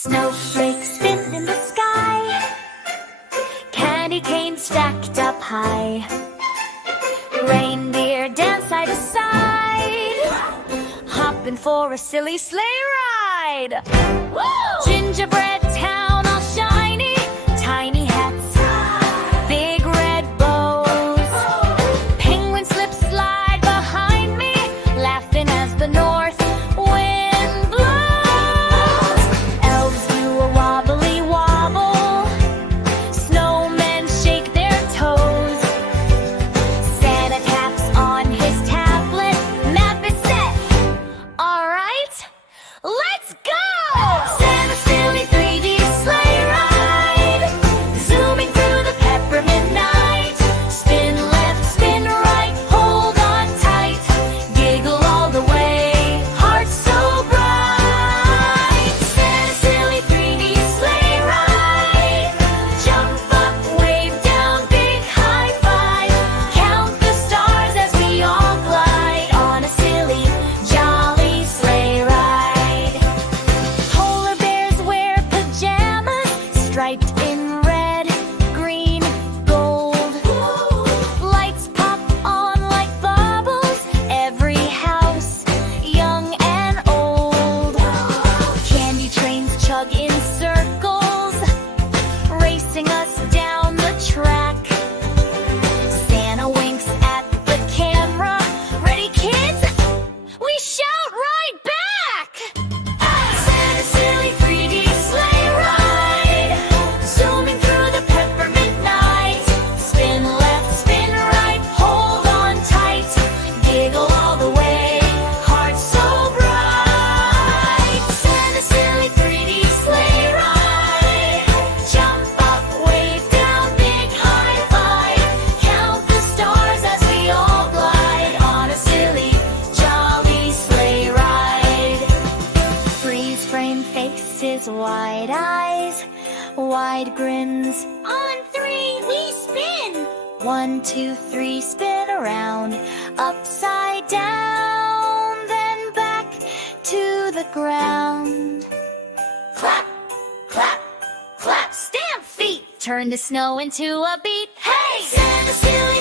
Snowflakes spin in the sky, candy canes stacked up high, reindeer dance side to side, hopping for a silly sleigh ride. Woo! Gingerbread town all shiny, tiny hats, big red bows, penguin slip slide behind me, laughing as the north wind blows. Elves do a wobbly wobble, snowmen shake their toes, Santa taps on his tablet, map is set. All right, let's go! Santa's silly 3D sleigh ride, zooming through the peppermint night. Spin left, spin right, hold on tight, giggle all the way, heart so bright. Santa's silly 3D sleigh ride, jump up, wave down, big high five, count the stars as we all glide on a silly, jolly sleigh ride. Polar bears wear pajamas, striped in red, green, gold. Lights pop on like bubbles, every house, young and old. Candy trains chug in circles, racing us down the track. Santa winks at the camera. Ready, kids? We shout right back! Santa's silly 3D sleigh ride, zooming through the peppermint night. Spin left, spin right, hold on tight, giggle all the way, heart so bright. Santa's silly 3D sleigh ride, jump up, wave down, big high five, count the stars as we all glide on a silly, jolly sleigh ride. Freeze frame faces, wide eyes, wide grins. On three, we spin. 1, 2, 3, spin around, upside down, then back to the ground. Clap, clap, clap, stamp feet, turn the snow into a beat. Hey, Santa's silly